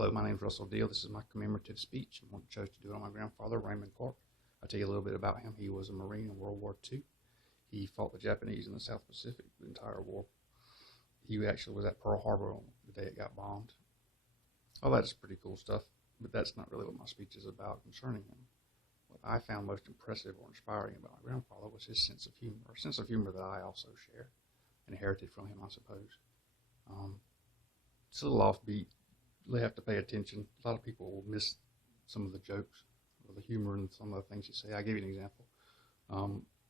Hello, my name is Russell Deal. This is my commemorative speech. I chose to do it on my grandfather, Raymond Clark. I'll tell you a little bit about him. He was a Marine in World War II. He fought the Japanese in the South Pacific the entire war. He actually was at Pearl Harbor on the day it got bombed. All that's pretty cool stuff, but that's not really what my speech is about concerning him. What I found most impressive or inspiring about my grandfather was his sense of humor, a sense of humor that I also share, inherited from him, I suppose. It's a little offbeat. They have to pay attention. A lot of people will miss some of the jokes or the humor and some of the things you say. I'll give you an example.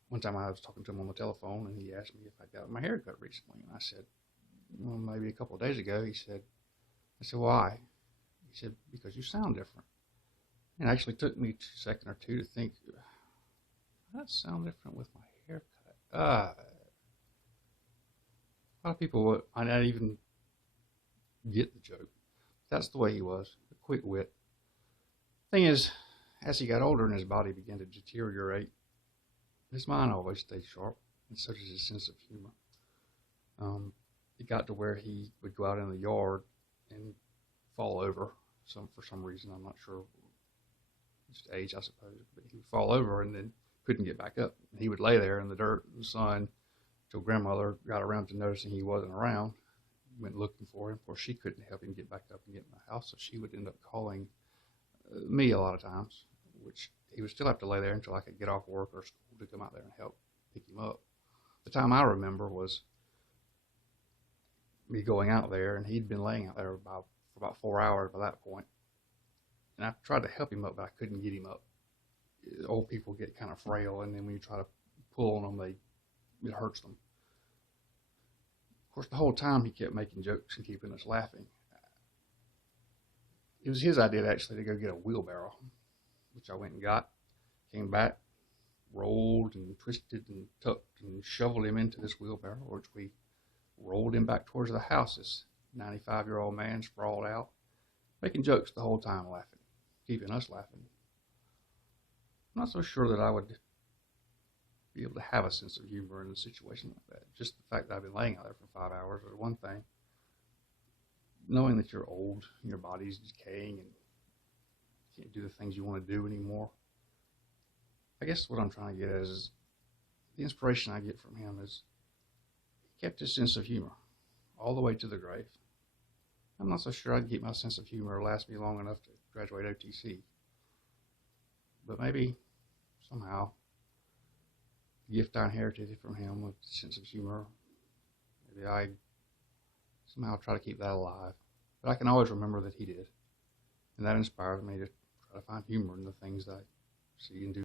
One time I was talking to him on the telephone, and he asked me if I'd gotten my hair cut recently. And I said, well, maybe a couple of days ago. I said, why? He said, because you sound different. And it actually took me a second or two to think, how does it sound different with my haircut? A lot of people might not even get the joke. That's the way he was, a quick wit. Thing is, as he got older and his body began to deteriorate, his mind always stayed sharp, and so did his sense of humor. It got to where he would go out in the yard and fall over for some reason. I'm not sure, just age, I suppose. But he would fall over and then couldn't get back up. He would lay there in the dirt and the sun until grandmother got around to noticing he wasn't around. Went looking for him. Of course, she couldn't help him get back up and get in the house, so she would end up calling me a lot of times, which he would still have to lay there until I could get off work or school to come out there and help pick him up. The time I remember was me going out there, and he'd been laying out there for about 4 hours by that point. And I tried to help him up, but I couldn't get him up. Old people get kind of frail, and then when you try to pull on them, it hurts them. Of course, the whole time he kept making jokes and keeping us laughing. It was his idea actually to go get a wheelbarrow, which I went and got, came back, rolled and twisted and tucked and shoveled him into this wheelbarrow, which we rolled him back towards the house. This 95-year-old man sprawled out, making jokes the whole time, laughing, keeping us laughing. I'm not so sure that I would be able to have a sense of humor in a situation like that. Just the fact that I've been laying out there for 5 hours is one thing. Knowing that you're old, your body's decaying, and you can't do the things you want to do anymore. I guess what I'm trying to get at is the inspiration I get from him is he kept his sense of humor all the way to the grave. I'm not so sure I'd keep my sense of humor last me long enough to graduate OTC. But maybe somehow the gift I inherited from him with a sense of humor, maybe I somehow try to keep that alive. But I can always remember that he did. And that inspires me to try to find humor in the things that I see and do.